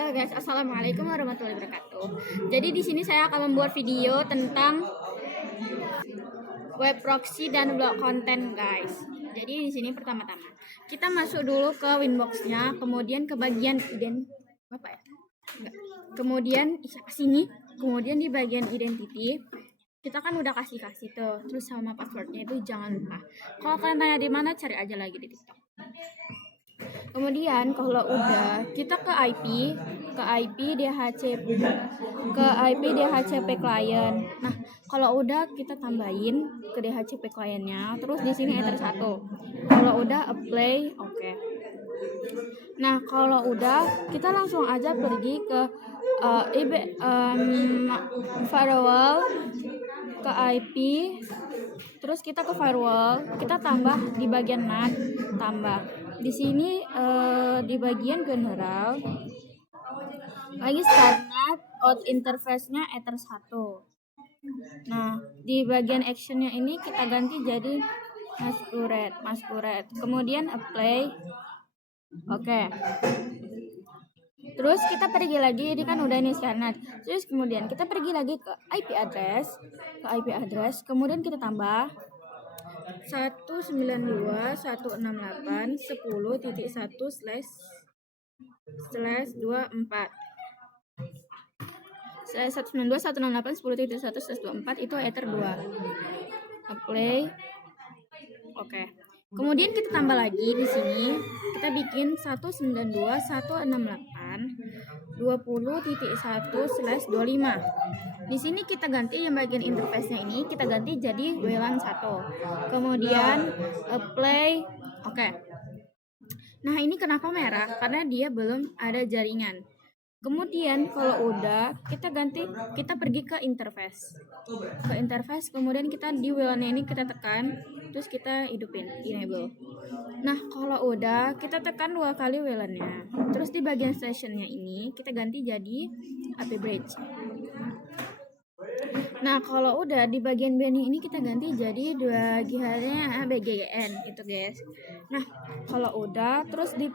Halo guys, assalamualaikum warahmatullahi wabarakatuh. Jadi di sini saya akan membuat video tentang web proxy dan blog konten guys. Jadi di sini pertama-tama kita masuk dulu ke Winbox-nya, kemudian ke bagian apa ya? Enggak. Kemudian sini, kemudian di bagian identity kita kan udah kasih tuh, terus sama passwordnya itu jangan lupa. Kalau kalian tanya di mana, cari aja lagi di TikTok. Kemudian kalau udah kita ke IP DHCP client. Nah, kalau udah kita tambahin ke DHCP clientnya, terus di sini enter 1. Kalau udah apply, oke. Nah, kalau udah kita langsung aja pergi ke firewall, ke IP, terus kita ke firewall, kita tambah di bagian NAT, tambah di sini di bagian general lagi standar out interface-nya ether 1. Nah, di bagian action-nya ini kita ganti jadi masquerade. Kemudian apply. Oke. Terus kita pergi lagi, ini kan udah ini standar. Terus kemudian kita pergi lagi ke IP address, kemudian kita tambah 192.168.10.1/24. 192.168.10.1/24 itu ether 2. Apply. Oke. Kemudian kita tambah lagi di sini, kita bikin 192.168.20.1/25. Di sini kita ganti yang bagian interface-nya ini kita ganti jadi WLAN 1. Kemudian apply. Oke. Nah, ini kenapa merah? Karena dia belum ada jaringan. Kemudian kalau udah kita pergi ke interface. Kemudian kita di WLAN ini kita tekan, terus kita hidupin enable. Nah, kalau udah kita tekan 2 kali WLAN-nya. Terus di bagian session-nya ini kita ganti jadi AP bridge. Nah, kalau udah di bagian banding ini kita ganti jadi bagiannya BGN itu guys. Nah, kalau udah terus di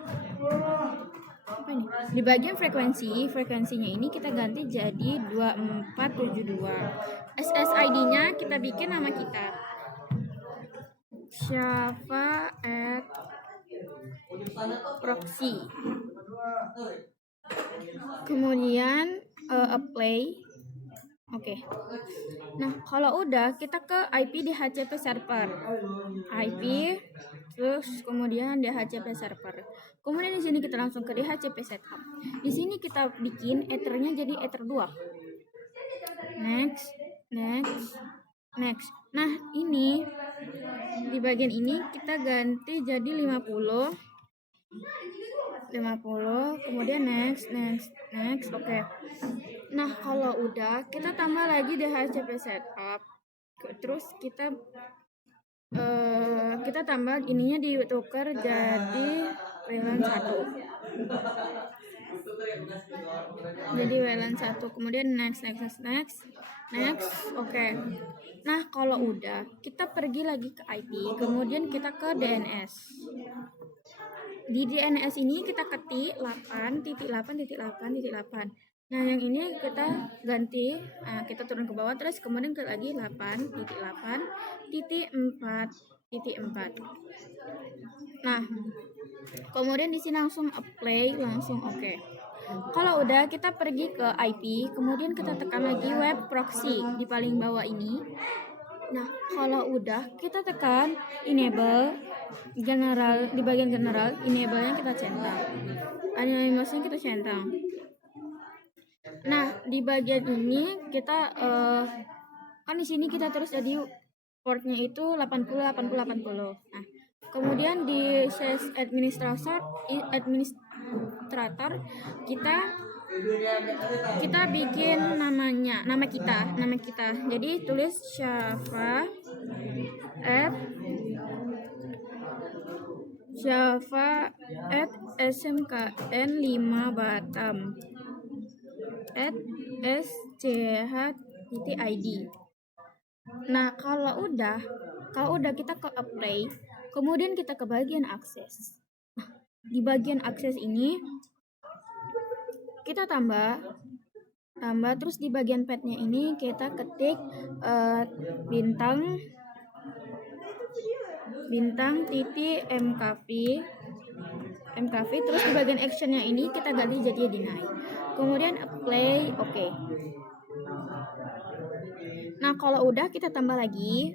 bagian frekuensinya ini kita ganti jadi 2472. SSID-nya kita bikin nama kita Syafa @proxy. Kemudian apply. Oke. Nah, kalau udah kita ke IP DHCP server. IP terus kemudian DHCP server. Kemudian di sini kita langsung ke DHCP setup. Di sini kita bikin ethernya jadi ether 2. Next. Nah, ini di bagian ini kita ganti jadi 50. Kemudian next. Oke. Nah, kalau udah kita tambah lagi DHCP setup. Terus kita tambah ininya ditukar jadi WLAN 1. Jadi WLAN 1. Kemudian next. Oke. Nah, kalau udah kita pergi lagi ke IP, kemudian kita ke DNS. Di DNS ini kita ketik 8.8.8.8. Nah, yang ini kita ganti, kita turun ke bawah terus kemudian ke lagi 8.8.4.4. Nah, kemudian di sini langsung apply, langsung oke. Kalau udah kita pergi ke IP, kemudian kita tekan lagi web proxy di paling bawah ini. Nah, kalau udah kita tekan enable general, di bagian general enable-nya kita centang. Animasinya kita centang. Nah, di bagian ini kita kan di sini kita terus jadi portnya itu 80. Nah, kemudian di sales administrator kita bikin nama kita. Jadi tulis Syafa @smkn 5 Batam @sch.id. Nah, kalau udah kita ke apply, kemudian kita ke bagian akses. Nah, di bagian akses ini kita tambah terus di bagian petnya ini kita ketik bintang titik mkv terus di bagian actionnya ini kita ganti jadi deny, kemudian apply oke. Nah kalau udah kita tambah lagi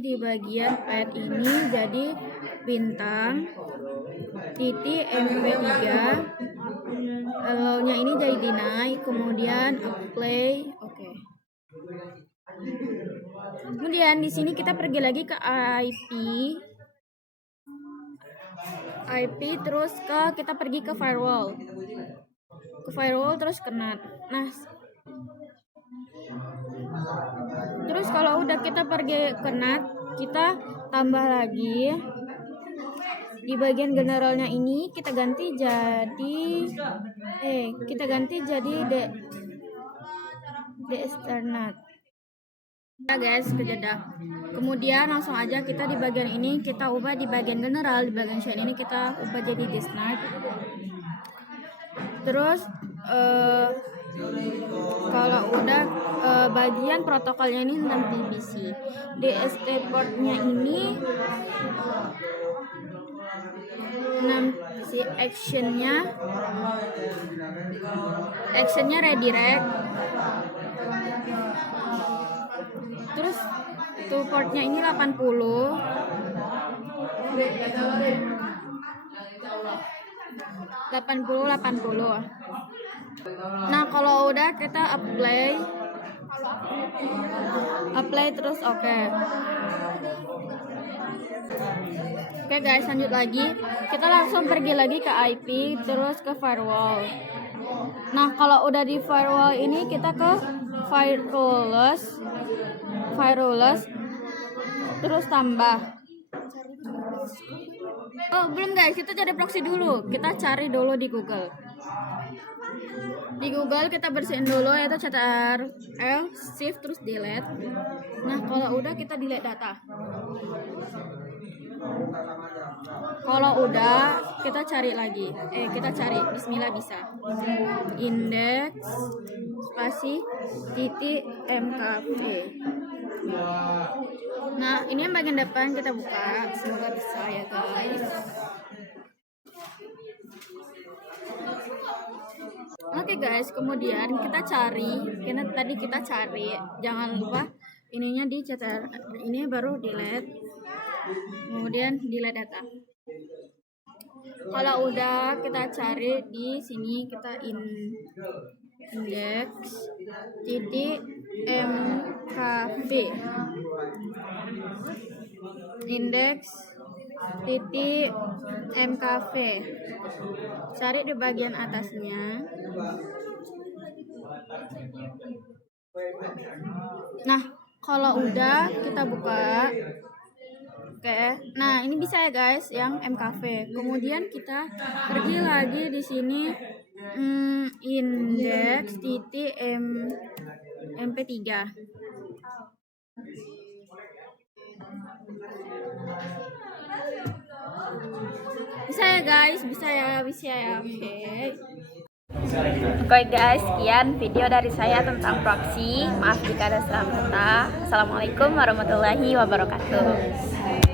di bagian pet ini jadi bintang titik mp3 nya ini jadi deny, kemudian apply oke. Kemudian di sini kita pergi lagi ke IP terus kita pergi ke firewall terus ke NAT. Nah terus kalau udah kita pergi ke NAT, kita tambah lagi di bagian generalnya ini kita ganti jadi de-externat ya guys, kejeda. Kemudian langsung aja kita di bagian ini kita ubah di bagian general, di bagian shell ini kita ubah jadi desnat. Terus kalau udah bagian protokolnya ini 6 dbc, DST portnya ini 6 si actionnya redirect, terus tuh portnya ini 80. Nah kalau udah kita apply terus oke guys, lanjut lagi kita langsung pergi lagi ke IP terus ke firewall. Nah kalau udah di firewall ini kita ke firewallless terus tambah. Oh belum guys, kita cari proxy dulu, kita cari dulu di Google. Di Google kita bersihin dulu yaitu Ctrl Shift terus delete. Nah kalau udah kita delete data. Kalau udah kita cari lagi, bismillah bisa index spasi titik mkv. Nah ini yang bagian depan kita buka, semoga bisa ya guys. Oke guys, kemudian kita cari, karena tadi kita cari, jangan lupa ininya di Ctrl, ini baru delete, kemudian delete data. Kalau udah kita cari di sini kita index titik mkv, index titik mkv, cari di bagian atasnya. Nah kalau udah kita buka. Oke, nah ini bisa ya guys yang mkv. Kemudian kita pergi lagi di sini index titik mp3. Bisa ya guys, bisa ya. Oke guys, sekian video dari saya tentang proxy. Maaf jika ada salah kata. Assalamualaikum warahmatullahi wabarakatuh.